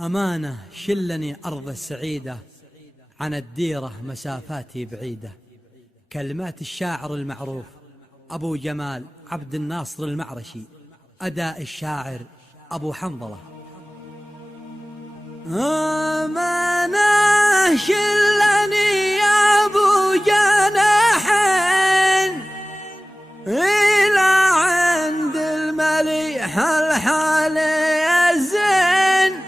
أمانة شلني أرض السعيدة، عن الديرة مسافاتي بعيدة. كلمات الشاعر المعروف أبو جمال عبد الناصر المعرشي، أداء الشاعر أبو حنظلة. أمانة شلني يا أبو جناحين إلى عند المليح الحال الزين.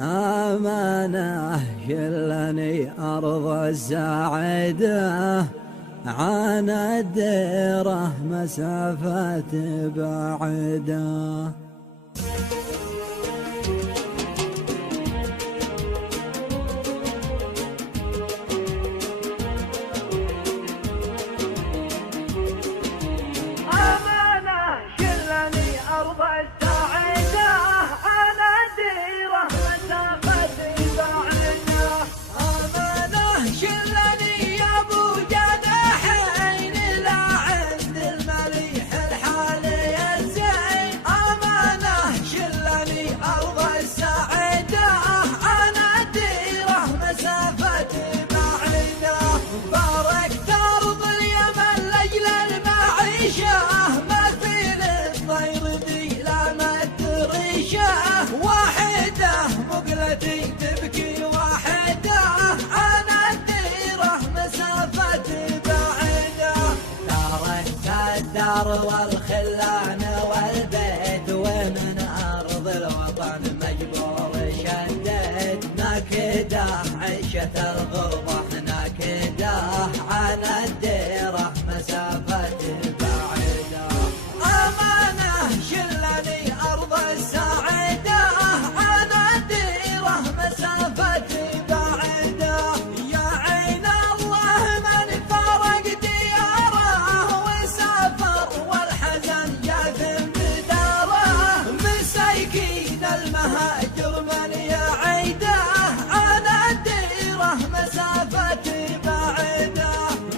أمانة شلني أرض السعيدة، عن الديرة مسافات بعيدة. تبكي واحدة عن الديرة مسافة بعيدة. تركت الدار والخلان والبيت، ومن أرض الوطن مجبور شديت. ناكدة عيشة الغربة، ناكدة عن الديرة مسافة بعيدة. أمانة شلني أرض السعيدة، عن الديرة مسافة بعيدة. يا عين الله من فارق دياره وسافر والحزن جاثم بداره. مساكين المهاجر من يعيده، عن الديرة مسافة بعيدة.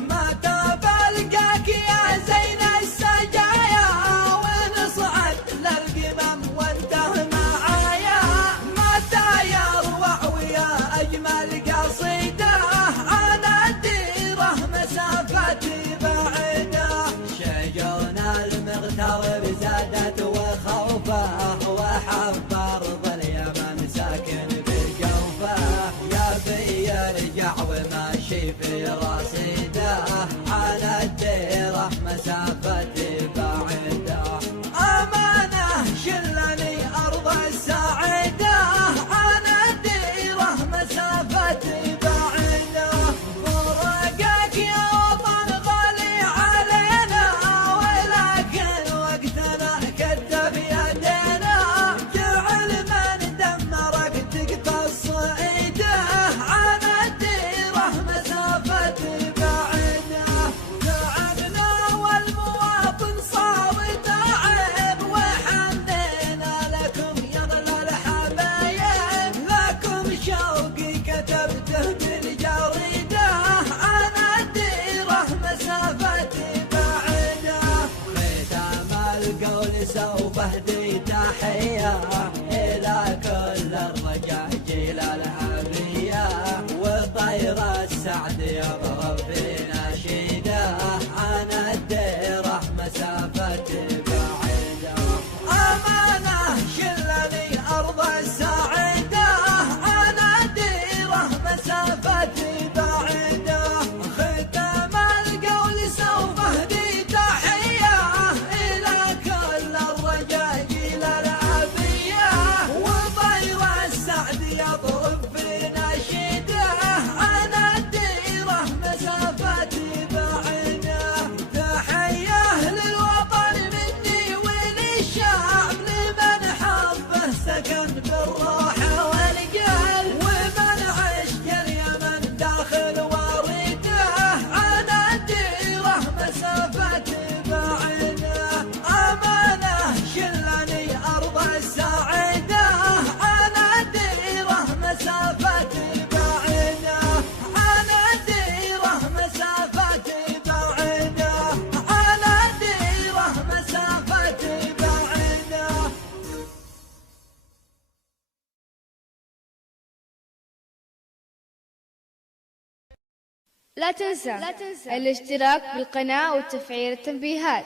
ما تبلقاك يا زين السجايا، ونصعد للقمم وانته معايا. متى يروع ويا أجمل قصيدة، عن الديرة مسافة بعيدة. شجون المغترب زادت وخوفه، وحب أرض اليمن ساكن بجوفه. يا بي يرجع وماشي في رصيده، عن الديرة مسافة بعيدة. أمانة شلني أرض السعيدة، عن الديرة مسافة بعيدة. فرقك يا وطن غالي علينا، ولكن وقتنا كتب يدينا. جعل من دمرك تقطع الصعيدة، عن الديرة مسافة بعيدة. تعبنا والمواطن صار تعب، وحنينا لكم يا اغلى الحبايب. لكم شوقي كتبته بالجريدة، عن الديرة مسافة بعيدة. ختام القول سوف اهدي تحية إلى كل الرجاجيل الأبرياء، وطير السعد يضرب في نشيده، عن الديرة مسافة بعيدة. أمانة شلني أرض السعيدة، عن الديرة مسافة بعيدة. ختام القول سوف اهدي تحية إلى كل الرجاجيل الأبرياء، وطير السعد يضرب في نشيده، عن الديرة مسافة بعيدة. تحية للوطن مني وللشعب، لمن حبه سكن بالروح والقلب، ومن عشق اليمن داخل وريده، عن الديرة مسافة بعيدة. أمانة شلني أرض السعيدة، عن الديرة مسافة بعيدة. عن الديرة مسافة بعيدة، عن الديرة مسافة بعيدة. لا تنسى الاشتراك بالقناة وتفعيل التنبيهات.